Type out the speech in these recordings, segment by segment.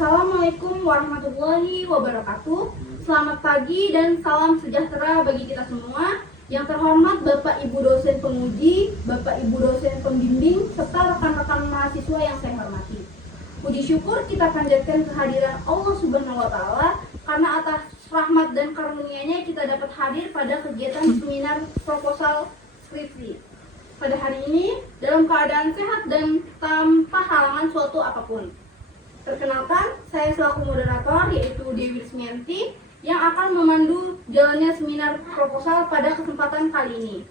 Assalamualaikum warahmatullahi wabarakatuh. Selamat pagi dan salam sejahtera bagi kita semua. Yang terhormat Bapak Ibu dosen penguji, Bapak Ibu dosen pembimbing, serta rekan-rekan mahasiswa yang saya hormati. Puji syukur kita panjatkan kehadiran Allah Subhanahu wa Ta'ala karena atas rahmat dan karunia-Nya kita dapat hadir pada kegiatan seminar proposal skripsi. Pada hari ini dalam keadaan sehat dan tanpa halangan suatu apapun. Perkenalkan, saya selaku moderator yaitu Dewi Rismianti yang akan memandu jalannya seminar proposal pada kesempatan kali ini.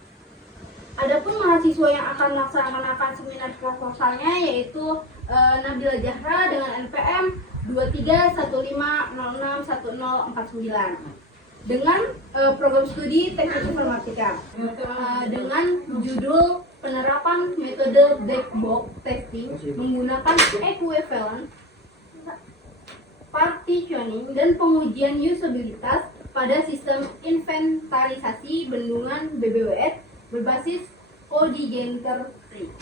Adapun mahasiswa yang akan melaksanakan seminar proposalnya yaitu Nabila Zahra dengan NPM 2315061049 dengan program studi Teknik Informatika dengan judul penerapan metode black box testing menggunakan equivalent partitioning dan pengujian usabilitas pada sistem inventarisasi bendungan BBWS berbasis Codeiger tree.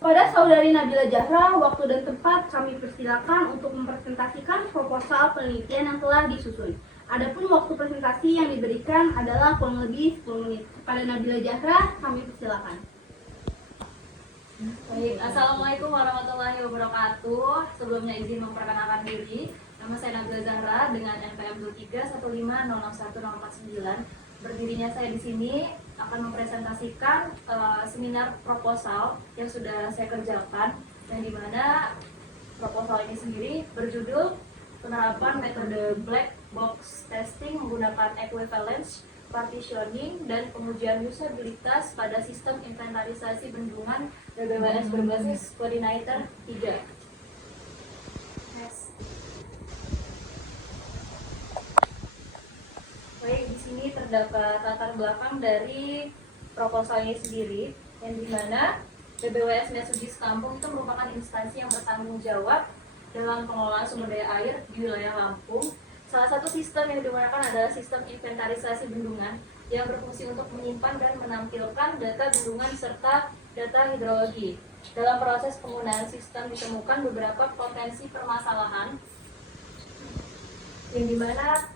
Pada saudari Nabila Zahra, waktu dan tempat kami persilakan untuk mempresentasikan proposal penelitian yang telah disusun. Adapun waktu presentasi yang diberikan adalah kurang lebih 10 menit. Kepada Nabila Zahra, kami persilakan. Baik, Assalamualaikum warahmatullahi wabarakatuh. Sebelumnya izin memperkenalkan diri. Nama saya Nabila Zahra dengan NPM 2315061049. Berdirinya saya di sini akan mempresentasikan seminar proposal yang sudah saya kerjakan, dan di mana proposal ini sendiri berjudul penerapan metode black box testing menggunakan equivalence partitioning dan pengujian usabilitas pada sistem inventarisasi bendungan BBWS berbasis Coordinator 3. Baik, di sini terdapat latar belakang dari proposal ini sendiri, yang dimana BBWS Mesugis Kampung itu merupakan instansi yang bertanggung jawab dalam pengelolaan sumber daya air di wilayah Lampung. Salah satu sistem yang digunakan adalah sistem inventarisasi bendungan yang berfungsi untuk menyimpan dan menampilkan data bendungan serta data hidrologi. Dalam proses penggunaan sistem ditemukan beberapa potensi permasalahan, yang dimana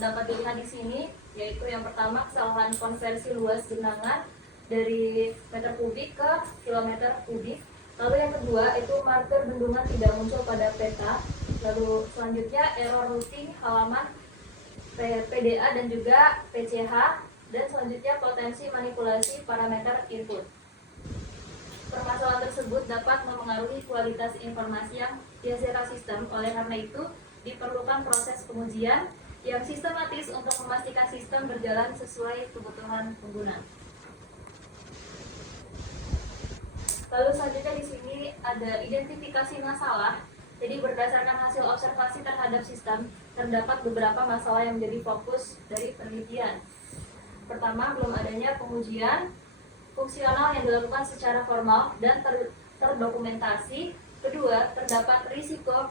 dapat dilihat di sini, yaitu yang pertama kesalahan konversi luas genangan dari meter kubik ke kilometer kubik. Lalu yang kedua itu marker bendungan tidak muncul pada peta. Lalu selanjutnya error routing halaman PDA dan juga PCH, dan selanjutnya potensi manipulasi parameter input. Permasalahan tersebut dapat mempengaruhi kualitas informasi yang dihasilkan sistem. Oleh karena itu diperlukan proses pengujian yang sistematis untuk memastikan sistem berjalan sesuai kebutuhan pengguna. Lalu selanjutnya di sini ada identifikasi masalah. Jadi berdasarkan hasil observasi terhadap sistem, terdapat beberapa masalah yang menjadi fokus dari penelitian. Pertama, belum adanya pengujian fungsional yang dilakukan secara formal dan terdokumentasi. Kedua, terdapat risiko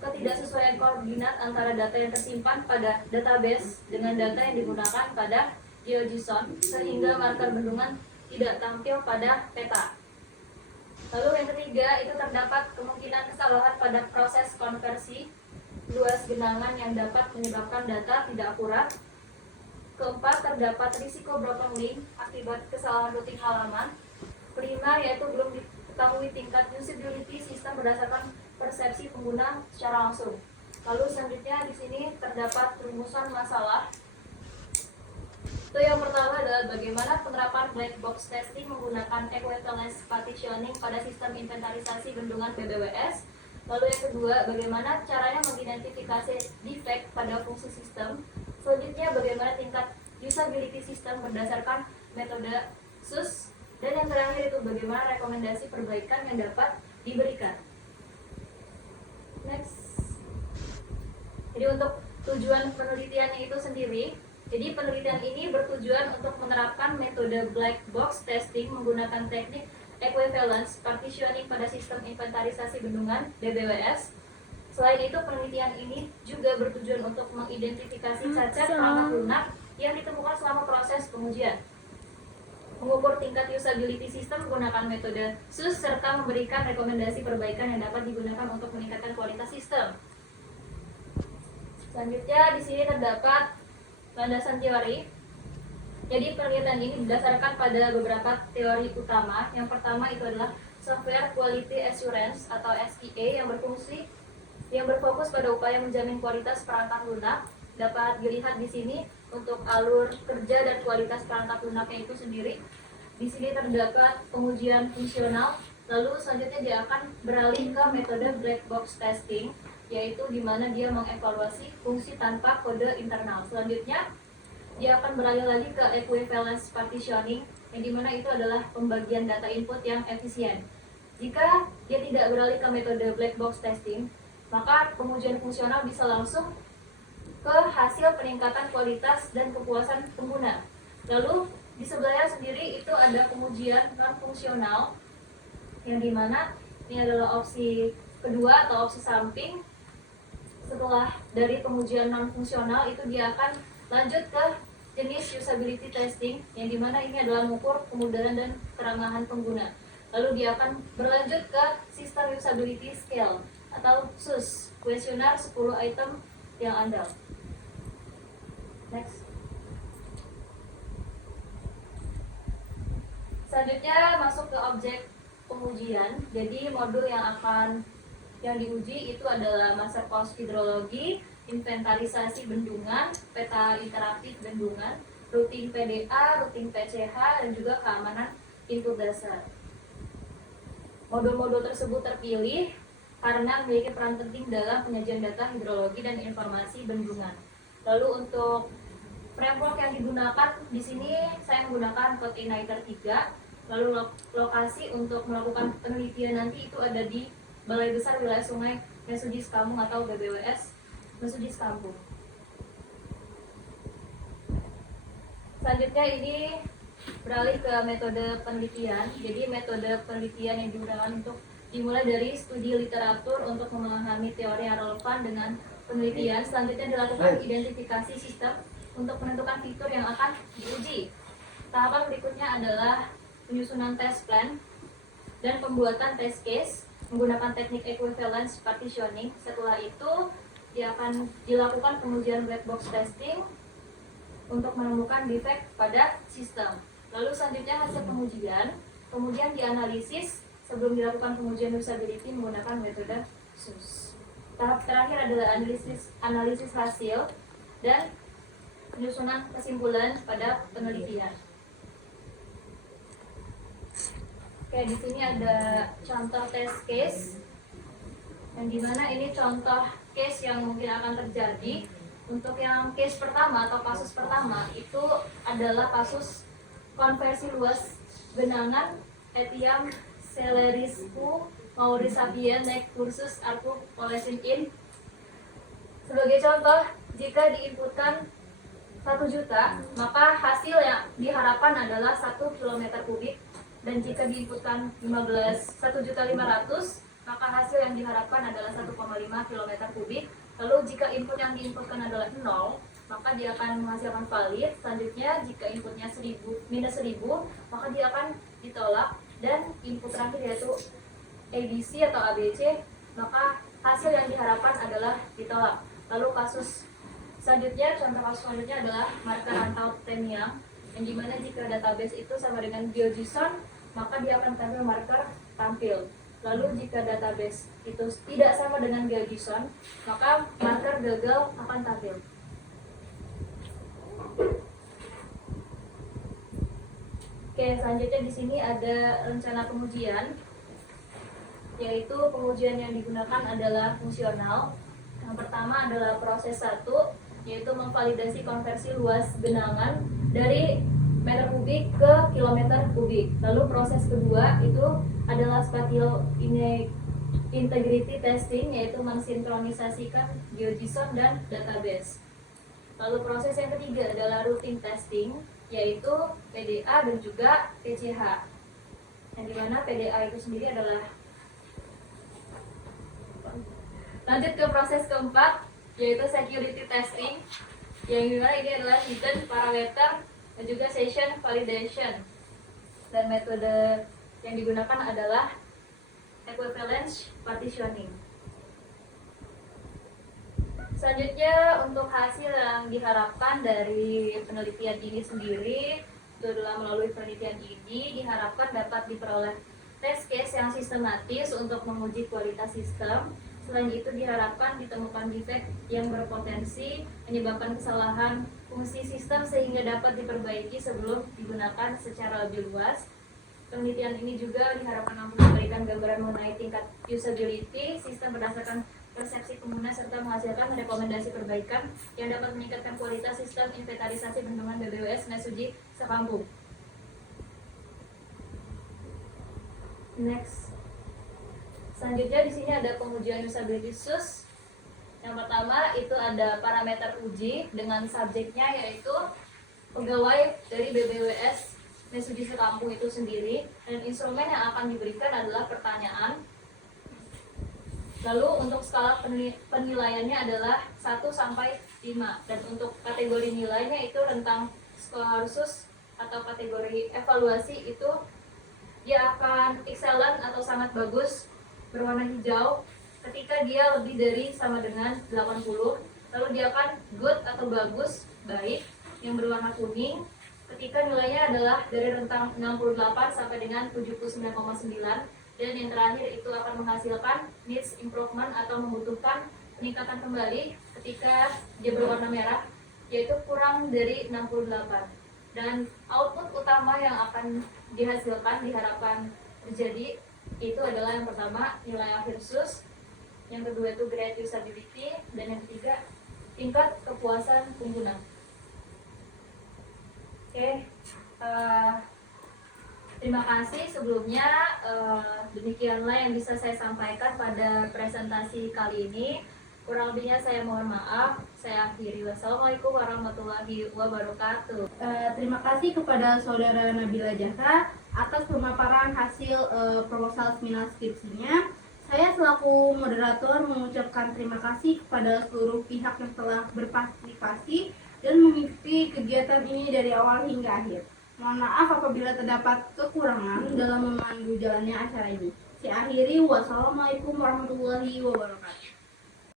ketidaksesuaian koordinat antara data yang tersimpan pada database dengan data yang digunakan pada GeoJSON, sehingga marker bendungan tidak tampil pada peta. Lalu yang ketiga, itu terdapat kemungkinan kesalahan pada proses konversi luas genangan yang dapat menyebabkan data tidak akurat. Keempat, terdapat risiko broken link akibat kesalahan routing halaman. Kelima, yaitu belum diketahui tingkat usability sistem berdasarkan persepsi pengguna secara langsung. Lalu selanjutnya di sini terdapat rumusan masalah. Itu yang pertama adalah bagaimana penerapan black box testing menggunakan equivalence partitioning pada sistem inventarisasi bendungan BBWS. Lalu yang kedua, bagaimana caranya mengidentifikasi defect pada fungsi sistem. Selanjutnya, bagaimana tingkat usability sistem berdasarkan metode SUS. Dan yang terakhir itu bagaimana rekomendasi perbaikan yang dapat diberikan. Next. Jadi untuk tujuan penelitiannya itu sendiri, jadi penelitian ini bertujuan untuk menerapkan metode black box testing menggunakan teknik equivalence partitioning pada sistem inventarisasi bendungan BBWS. Selain itu, penelitian ini juga bertujuan untuk mengidentifikasi cacat perangkat lunak yang ditemukan selama proses pengujian, mengukur tingkat usability sistem menggunakan metode SUS, serta memberikan rekomendasi perbaikan yang dapat digunakan untuk meningkatkan kualitas sistem. Selanjutnya di sini terdapat landasan teori. Jadi penelitian ini berdasarkan pada beberapa teori utama. Yang pertama itu adalah Software Quality Assurance atau SQA yang berfokus pada upaya menjamin kualitas perangkat lunak. Dapat dilihat di sini untuk alur kerja dan kualitas perangkat lunaknya itu sendiri. Di sini terdapat pengujian fungsional. Lalu selanjutnya dia akan beralih ke metode black box testing, yaitu di mana dia mengevaluasi fungsi tanpa kode internal. Selanjutnya dia akan beralih lagi ke equivalence partitioning, yang dimana itu adalah pembagian data input yang efisien. Jika dia tidak beralih ke metode black box testing, maka pengujian fungsional bisa langsung ke hasil peningkatan kualitas dan kepuasan pengguna. Lalu di sebelahnya sendiri itu ada pengujian non fungsional, yang dimana ini adalah opsi kedua atau opsi samping. Setelah dari pengujian non fungsional itu dia akan lanjut ke jenis usability testing, yang dimana ini adalah mengukur kemudahan dan keramahan pengguna. Lalu dia akan berlanjut ke System Usability Scale atau SUS, kuesioner 10 item yang andal. Next. Selanjutnya masuk ke objek pengujian. Jadi modul yang diuji itu adalah master course hidrologi, inventarisasi bendungan, peta interaktif bendungan, routing PDA, routing PCH, dan juga keamanan input dasar. Modul-modul tersebut terpilih karena memiliki peran penting dalam penyajian data hidrologi dan informasi bendungan. Lalu untuk framework yang digunakan di sini saya menggunakan CodeIgniter 3. Lalu lokasi untuk melakukan penelitian nanti itu ada di Balai Besar Wilayah Sungai Mesujis Kampung atau BBWS Mesujis Kampung. Selanjutnya ini beralih ke metode penelitian. Jadi metode penelitian yang digunakan untuk dimulai dari studi literatur untuk memahami teori yang relevan dengan penelitian. Selanjutnya dilakukan identifikasi sistem untuk menentukan fitur yang akan diuji. Tahapan berikutnya adalah penyusunan test plan dan pembuatan test case menggunakan teknik equivalence partitioning. Setelah itu dia akan dilakukan pengujian black box testing untuk menemukan defect pada sistem. Lalu selanjutnya hasil pengujian, kemudian dianalisis sebelum dilakukan pengujian usability menggunakan metode SUS. Tahap terakhir adalah analisis hasil dan penyusunan kesimpulan pada penelitian. Oke, di sini ada contoh test case, yang dimana ini contoh case yang mungkin akan terjadi. Untuk yang case pertama atau kasus pertama itu adalah kasus konversi luas genangan Etiam celerisku Maurisapien nek kursus arku polesin in. Sebagai contoh, jika diinputkan 1 juta, maka hasil yang diharapkan adalah 1 km kubik. Dan jika diinputkan 1.500.000, maka hasil yang diharapkan adalah 1,5 km kubik. Lalu jika input yang diinputkan adalah 0, maka dia akan menghasilkan valid. Selanjutnya jika inputnya -1000, maka dia akan ditolak. Dan input terakhir yaitu ABC atau ABC, maka hasil yang diharapkan adalah ditolak. Lalu contoh kasus selanjutnya adalah marker rantau Teniang, yang dimana jika database itu sama dengan GeoJSON, maka dia akan tampil marker tampil. Lalu jika database itu tidak sama dengan GeoJSON, maka marker gagal akan tampil. Oke, selanjutnya di sini ada rencana pengujian, yaitu pengujian yang digunakan adalah fungsional. Yang pertama adalah proses 1, yaitu memvalidasi konversi luas genangan dari meter kubik ke kilometer kubik. Lalu proses kedua itu adalah spatial integrity testing, yaitu mensinkronisasikan GeoJSON dan database. Lalu proses yang ketiga adalah routing testing, yaitu PDA dan juga PCH. Yang dimana PDA itu sendiri adalah, lanjut ke proses keempat, yaitu security testing, yang dimana ini adalah hidden parameter dan juga session validation. Dan metode yang digunakan adalah equivalence partitioning. Selanjutnya untuk hasil yang diharapkan dari penelitian ini sendiri, itu adalah melalui penelitian ini diharapkan dapat diperoleh test case yang sistematis untuk menguji kualitas sistem. Selain itu diharapkan ditemukan defek yang berpotensi menyebabkan kesalahan fungsi sistem sehingga dapat diperbaiki sebelum digunakan secara lebih luas. Penelitian ini juga diharapkan mampu memberikan gambaran mengenai tingkat usability sistem berdasarkan persepsi pengguna serta menghasilkan rekomendasi perbaikan yang dapat meningkatkan kualitas sistem inventarisasi bendungan BBWS Mesuji Sekampung. Next. Selanjutnya di sini ada pengujian usability SUS. Yang pertama itu ada parameter uji dengan subjeknya yaitu pegawai dari BBWS Mesuji Sekampung itu sendiri, dan instrumen yang akan diberikan adalah pertanyaan. Lalu untuk skala penilaiannya adalah 1 sampai 5, dan untuk kategori nilainya itu rentang skor SUS atau kategori evaluasi itu dia akan excellent atau sangat bagus berwarna hijau ketika dia lebih dari sama dengan 80. Lalu dia akan good atau bagus baik yang berwarna kuning ketika nilainya adalah dari rentang 68 sampai dengan 79,9. Dan yang terakhir itu akan menghasilkan needs improvement atau membutuhkan peningkatan kembali ketika dia berwarna merah, yaitu kurang dari 68. Dan output utama yang akan dihasilkan diharapkan terjadi itu adalah yang pertama nilai akhir SUS, yang kedua itu grade usability, dan yang ketiga tingkat kepuasan pengguna. Oke, terima kasih sebelumnya. Demikianlah yang bisa saya sampaikan pada presentasi kali ini. Kurang lebihnya saya mohon maaf. Saya akhiri. Wassalamualaikum warahmatullahi wabarakatuh. Terima kasih kepada Saudara Nabila Jahra atas pemaparan hasil proposal seminar skripsinya. Saya selaku moderator mengucapkan terima kasih kepada seluruh pihak yang telah berpartisipasi dan mengikuti kegiatan ini dari awal hingga akhir. Mohon maaf apabila terdapat kekurangan dalam memandu jalannya acara ini. Saya akhiri. Wassalamualaikum warahmatullahi wabarakatuh.